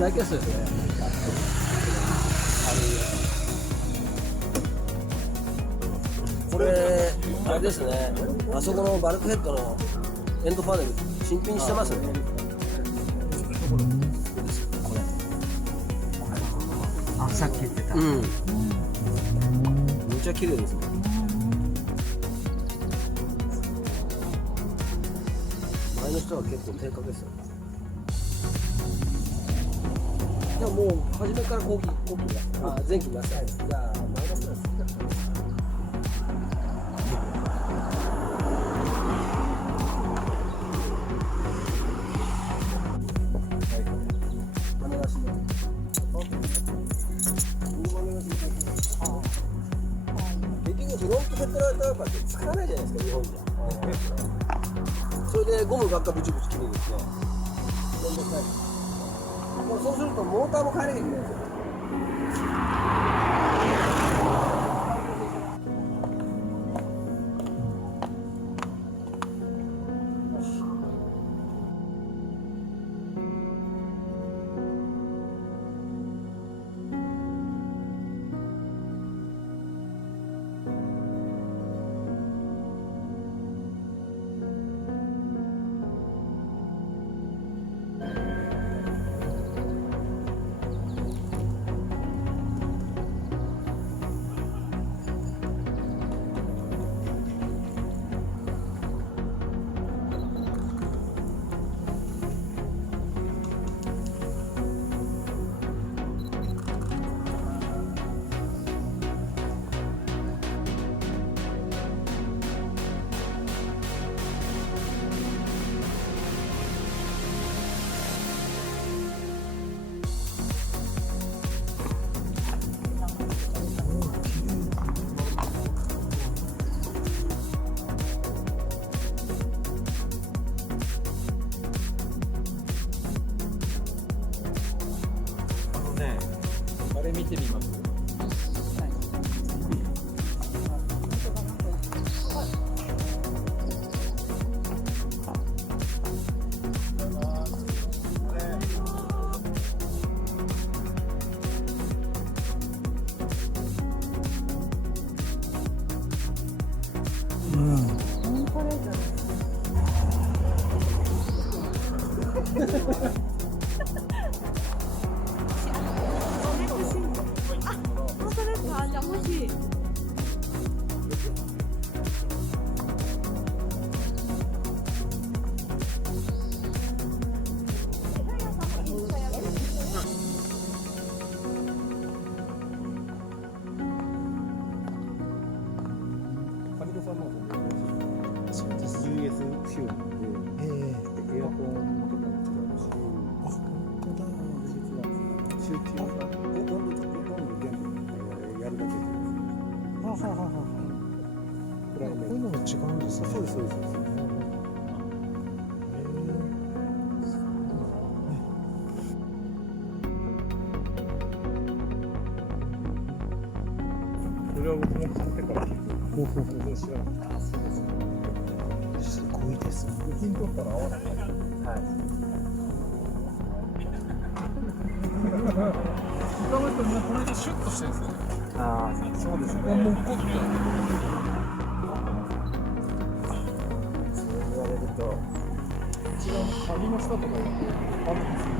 大決算ですね。これあれですね。あそこのバルクヘッドのエンドパネル新品にしてますね。これ。あ、さっき言ってた。めっちゃ綺麗ですね。前の人は結構低価ですよ。じゃあもう初めから後期が前期がさい。じゃあ前の人は好きだったんですか。フロントヘッドライトワイパーって使わないじゃないですか、日本じゃ。それでゴムばっかブチブチ切るんですね。めんどくさい。もうそうするとモーターも変えなきゃいけないんですよ。あれ見てみます。US 仕様なんで、エアコンとかも使うし、実は集中がほとんど全部やるだけで。こういうのが違うんですね。そうですそうです。それは僕も買ってから聞く。全然知らなかった。すごいですね。部品取ったら合わない。はい。他の人もこの間シュッとしてるんですよね。ああ、そうですね。もうこうみたいな。そう言われると、一番鍵の下とかにあるんですよ。